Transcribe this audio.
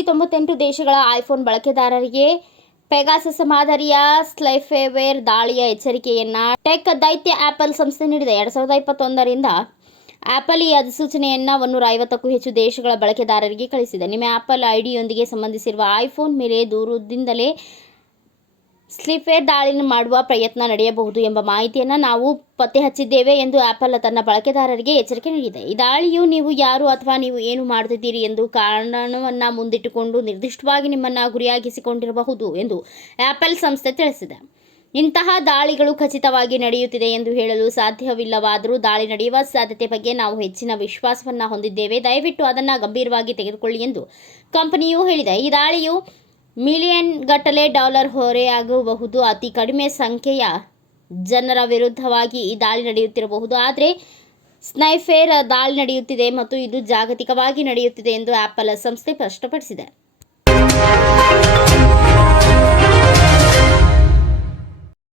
ಸೇರಿ 98 ದೇಶಗಳ ಐಫೋನ್ ಬಳಕೆದಾರರಿಗೆ ಪೆಗಾಸಸ್ ಮಾದರಿಯ ಸ್ಪೈವೇರ್ ದಾಳಿಯ ಎಚ್ಚರಿಕೆಯನ್ನ ಟೆಕ್ ದೈತ್ಯ ಆಪಲ್ ಸಂಸ್ಥೆ ನೀಡಿದೆ. 2021ರಿಂದ ಆಪಲ್ ಈ ಅಧಿಸೂಚನೆಯನ್ನು 150ಕ್ಕೂ ಹೆಚ್ಚು ದೇಶಗಳ ಬಳಕೆದಾರರಿಗೆ ಕಳಿಸಿದೆ. ನಿಮ್ಮ ಆಪಲ್ ಐಡಿಯೊಂದಿಗೆ ಸಂಬಂಧಿಸಿರುವ ಐಫೋನ್ ಮೇಲೆ ದೂರದಿಂದಲೇ ಸ್ಪೈವೇರ್ ದಾಳಿ ಮಾಡುವ ಪ್ರಯತ್ನ ನಡೆಯಬಹುದು ಎಂಬ ಮಾಹಿತಿಯನ್ನು ನಾವು ಪತ್ತೆ ಹಚ್ಚಿದ್ದೇವೆ ಎಂದು ಆಪಲ್ ತನ್ನ ಬಳಕೆದಾರರಿಗೆ ಎಚ್ಚರಿಕೆ ನೀಡಿದೆ. ಈ ದಾಳಿಯು ನೀವು ಯಾರು ಅಥವಾ ನೀವು ಏನು ಮಾಡುತ್ತಿದ್ದೀರಿ ಎಂದು ಕಾರಣವನ್ನು ಮುಂದಿಟ್ಟುಕೊಂಡು ನಿರ್ದಿಷ್ಟವಾಗಿ ನಿಮ್ಮನ್ನು ಗುರಿಯಾಗಿಸಿಕೊಂಡಿರಬಹುದು ಎಂದು ಆಪಲ್ ಸಂಸ್ಥೆ ತಿಳಿಸಿದೆ. ಇಂತಹ ದಾಳಿಗಳು ಖಚಿತವಾಗಿ ನಡೆಯುತ್ತಿದೆ ಎಂದು ಹೇಳಲು ಸಾಧ್ಯವಿಲ್ಲವಾದರೂ ದಾಳಿ ನಡೆಯುವ ಸಾಧ್ಯತೆ ಬಗ್ಗೆ ನಾವು ಹೆಚ್ಚಿನ ವಿಶ್ವಾಸವನ್ನು ಹೊಂದಿದ್ದೇವೆ. ದಯವಿಟ್ಟು ಅದನ್ನು ಗಂಭೀರವಾಗಿ ತೆಗೆದುಕೊಳ್ಳಿ ಎಂದು ಕಂಪನಿಯು ಹೇಳಿದೆ. ಈ ದಾಳಿಯು ಮಿಲಿಯನ್ ಗಟ್ಟಲೆ ಡಾಲರ್ ಹೊರೆಯಾಗಬಹುದು. ಅತಿ ಕಡಿಮೆ ಸಂಖ್ಯೆಯ ಜನರ ವಿರುದ್ಧವಾಗಿ ಈ ದಾಳಿ ನಡೆಯುತ್ತಿರಬಹುದು, ಆದರೆ ಸ್ಪೈವೇರ್ ದಾಳಿ ನಡೆಯುತ್ತಿದೆ ಮತ್ತು ಇದು ಜಾಗತಿಕವಾಗಿ ನಡೆಯುತ್ತಿದೆ ಎಂದು ಆಪಲ್ ಸಂಸ್ಥೆ ಸ್ಪಷ್ಟಪಡಿಸಿದೆ.